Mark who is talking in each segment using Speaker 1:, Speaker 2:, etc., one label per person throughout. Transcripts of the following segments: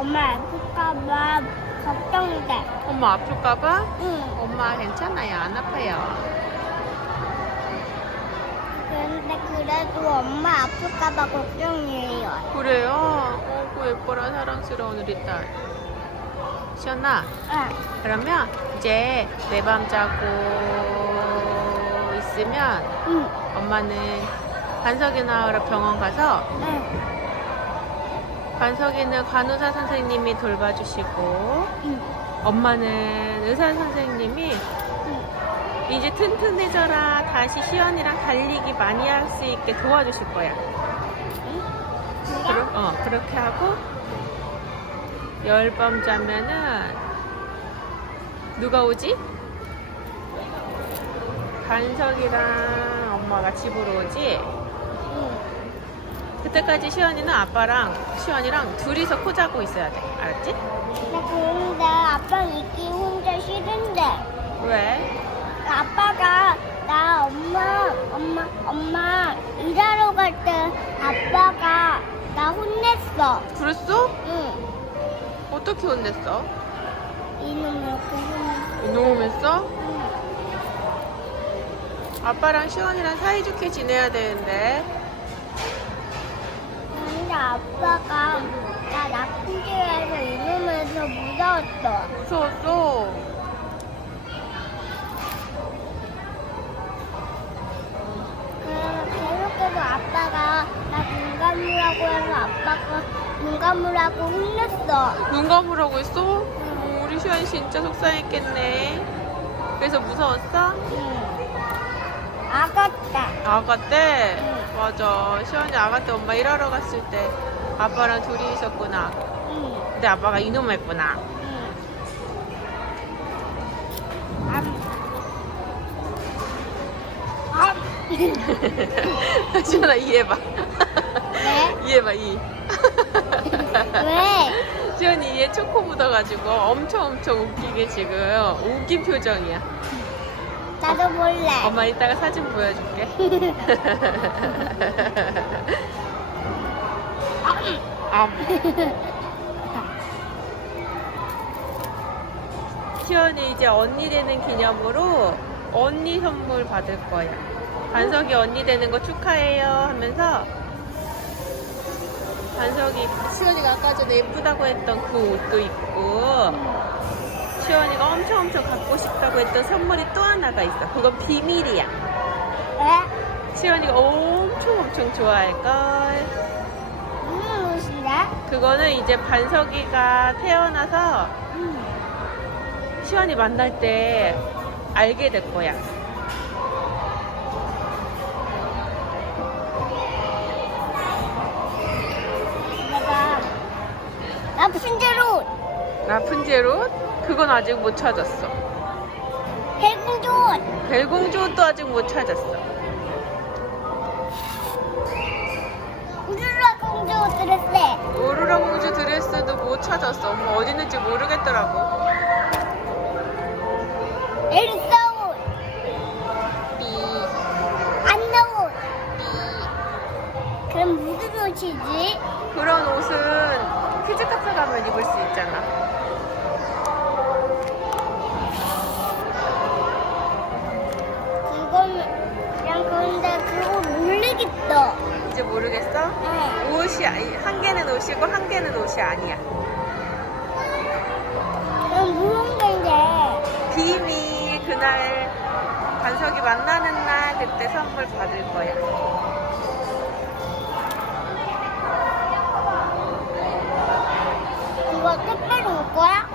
Speaker 1: 엄마 아플까봐 걱정돼.
Speaker 2: 엄마 아플까봐?
Speaker 1: 응.
Speaker 2: 엄마 괜찮아요. 안 아파요.
Speaker 1: 그런데 그래도 엄마 아플까봐 걱정이에요.
Speaker 2: 그래요? 어, 그 예뻐라 사랑스러운 우리 딸. 시연아,
Speaker 1: 응.
Speaker 2: 그러면 이제 내 밤 자고 있으면
Speaker 1: 응.
Speaker 2: 엄마는 반석이 나으러 병원 가서
Speaker 1: 응.
Speaker 2: 반석이는 간호사 선생님이 돌봐주시고
Speaker 1: 응.
Speaker 2: 엄마는 의사 선생님이
Speaker 1: 응.
Speaker 2: 이제 튼튼해져라 다시 시연이랑 달리기 많이 할 수 있게 도와주실 거야. 그러, 어, 그렇게 하고 열밤 자면은 누가 오지? 반석이랑 엄마가 집으로 오지?
Speaker 1: 응.
Speaker 2: 그때까지 시연이는 아빠랑 시연이랑 둘이서 코 자고 있어야 돼. 알았지?
Speaker 1: 나 그런데 아빠 있기 혼자 싫은데.
Speaker 2: 왜?
Speaker 1: 아빠가 나 엄마 엄마 엄마 일하러 갈 때 아빠가 나 혼냈어.
Speaker 2: 그랬어?
Speaker 1: 응.
Speaker 2: 어떻게 혼냈어?
Speaker 1: 이놈 이렇게 혼냈어.
Speaker 2: 이놈했어?
Speaker 1: 응.
Speaker 2: 아빠랑 시원이랑 사이좋게 지내야 되는데
Speaker 1: 아빠가 나 나쁜 짓해서 이놈에서 무서웠어.
Speaker 2: 무서웠어.
Speaker 1: 그래서 계속해서 아빠가 나 눈 감으라고 해서 아빠가 눈 감으라고 혼냈어.
Speaker 2: 눈 감으라고 했어? 어, 우리 시원이 진짜 속상했겠네. 그래서 무서웠어?
Speaker 1: 응. 아갔다.
Speaker 2: 아가 때?
Speaker 1: 응.
Speaker 2: 맞아. 시원이 아가 때 엄마 일하러 갔을 때 아빠랑 둘이 있었구나.
Speaker 1: 응.
Speaker 2: 근데 아빠가 이놈 했구나.
Speaker 1: 응. 암. 암.
Speaker 2: 시원아 이해봐.
Speaker 1: 왜?
Speaker 2: 이해봐 이.
Speaker 1: 왜?
Speaker 2: 시원이 이에 초코 묻어가지고 엄청 엄청 웃기게 지금 웃긴 표정이야.
Speaker 1: 나도 볼래.
Speaker 2: 엄마 이따가 사진 보여줄게. 아, 시연이 이제 언니 되는 기념으로 언니 선물 받을 거야. 반석이 언니 되는 거 축하해요 하면서 반석이 시연이가 아까 전에 예쁘다고 했던 그 옷도 입고 시연이가 엄청 엄청 갖고 싶다고 했던 선물이 또 하나가 있어. 그건 비밀이야.
Speaker 1: 왜?
Speaker 2: 시연이가 엄청 엄청 좋아할걸.
Speaker 1: 무슨 옷인데?
Speaker 2: 그거는 이제 반석이가 태어나서
Speaker 1: 응.
Speaker 2: 시연이 만날 때 알게 될 거야.
Speaker 1: 내가 라푼젤 옷,
Speaker 2: 라푼젤 옷? 그건 아직 못 찾았어. 벨공주 옷도 아직 못 찾았어.
Speaker 1: 우르라 공주 옷 드레스,
Speaker 2: 오로라 공주 드레스도 못 찾았어. 엄마 어디 있는지 모르겠더라고.
Speaker 1: 엘사 옷,
Speaker 2: 삐,
Speaker 1: 안나 옷.
Speaker 2: 삐.
Speaker 1: 그럼 무슨 옷이지?
Speaker 2: 그런 옷은 키즈 카페 가면 입을 수 있잖아.
Speaker 1: 모르겠어.
Speaker 2: 이제 모르겠어?
Speaker 1: 응.
Speaker 2: 옷이 아니- 한 개는 옷이고 한 개는 옷이 아니야.
Speaker 1: 그럼 무슨 게인데?
Speaker 2: 비밀 그날 반석이 만나는 날 그때 선물 받을 거야.
Speaker 1: 이거 택배로 올 거야?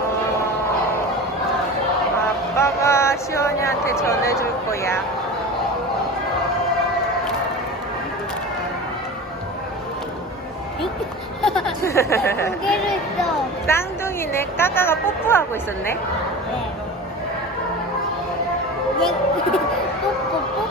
Speaker 2: 어, 아빠가 시원이한테 전해줄 거야.
Speaker 1: 고개를 있어.
Speaker 2: 쌍둥이네 까까가 뽀뽀하고 있었네.
Speaker 1: 네. 얘 뽀뽀 뽀뽀.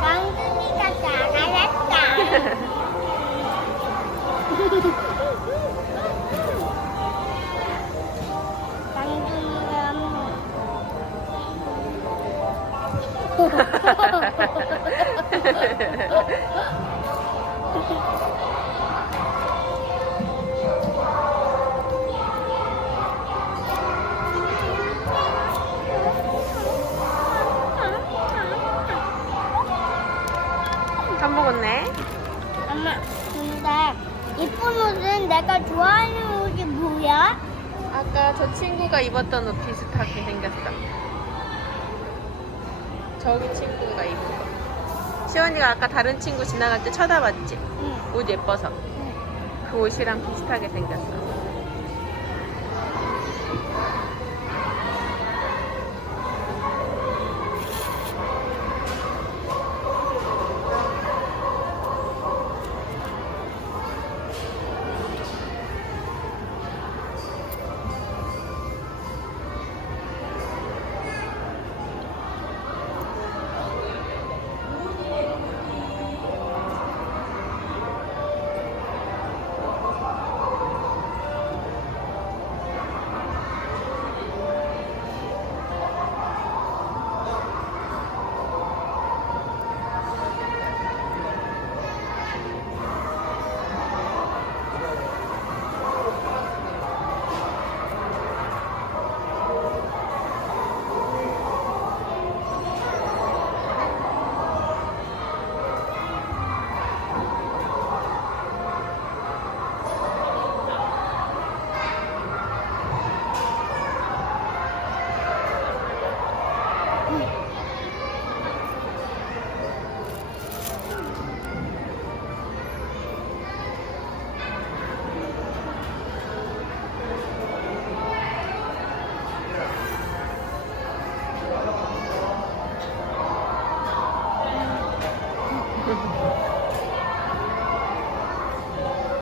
Speaker 1: 쌍둥이가 나가랬다. 밥 먹었네. 엄마, 근데 이쁜 옷은 내가 좋아하는 옷이 뭐야?
Speaker 2: 아까 저 친구가 입었던 옷 비슷하게 생겼어. 저기 친구가 입은 거. 시원이가 아까 다른 친구 지나갈 때 쳐다봤지?
Speaker 1: 응.
Speaker 2: 옷 예뻐서.
Speaker 1: 응.
Speaker 2: 그 옷이랑 비슷하게 생겼어.